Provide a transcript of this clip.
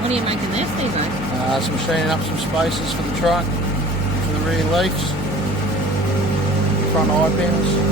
What are you making there, Steve? Some machining up some spaces for the truck, for the rear leafs, front eye pins.